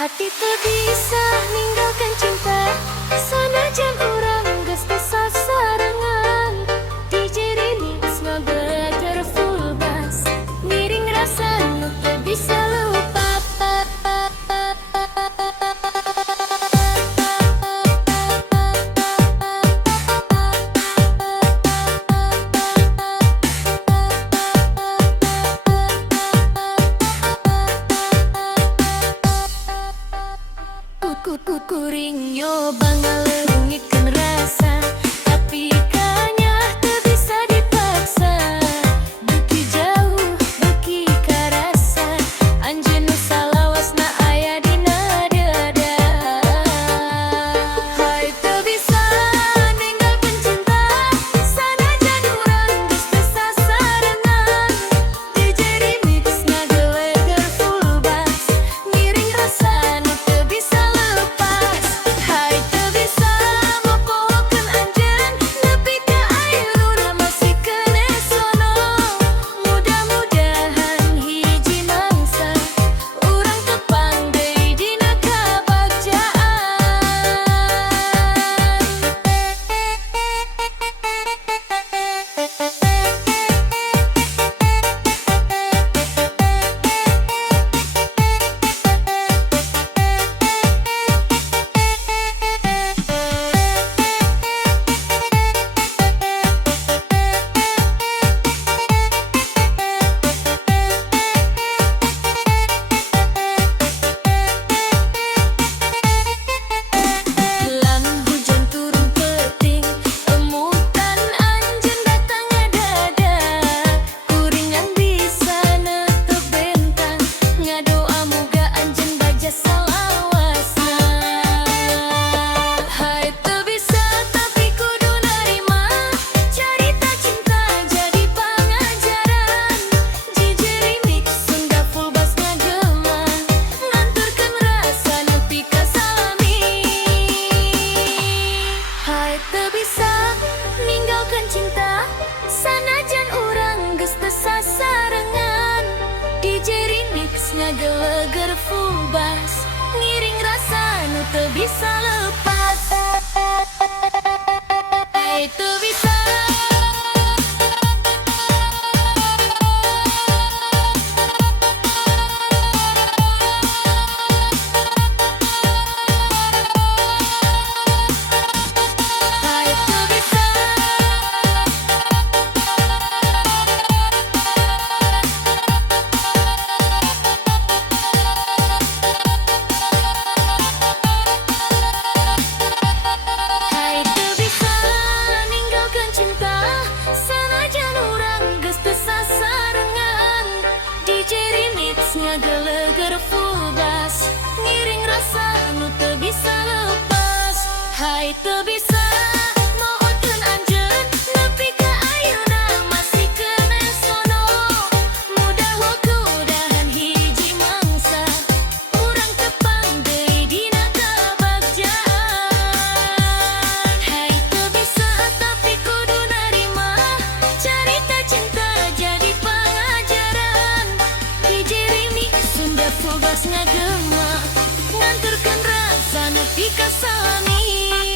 Hati teu bisa ninggalkan cinta, sanajan urang geus teu sasarengan. DJ Remix ngabeger full bass, ngiring rasa nu teu bisa lupa. Kuring nyoba ngaleungikeun rasa, tapi kanyah teu bisa dipaksa. Beuki jauh, beuki karasa, anjeun nu salawasna aya dina dada. Hai teu bisa ninggalkeun cinta, sanajan urang geus teu sasarengan. DJ Remix ngageleger full bass, ngiring rasa nu teu bisa. Sanajan urang geus teu sasarengan. DJ Remix ngageleger full bass, ngiring rasa nu teu bisa lepas. Hai teu bisa. Ngageleger full bass, ngiring rasa nu teu bisa lepas. Hai teu bisa mootkeun anjeun, nepi ka ayeuna masih kena sono. Mudah-mudahan hiji mangsa urang tepang deui dina kabagjaan. Hai teu bisa tapi kudu narima, carita cinta jadi pangajaran. DJ Sunda full bass ngagema, nganturkeun rasa nepi ka salami.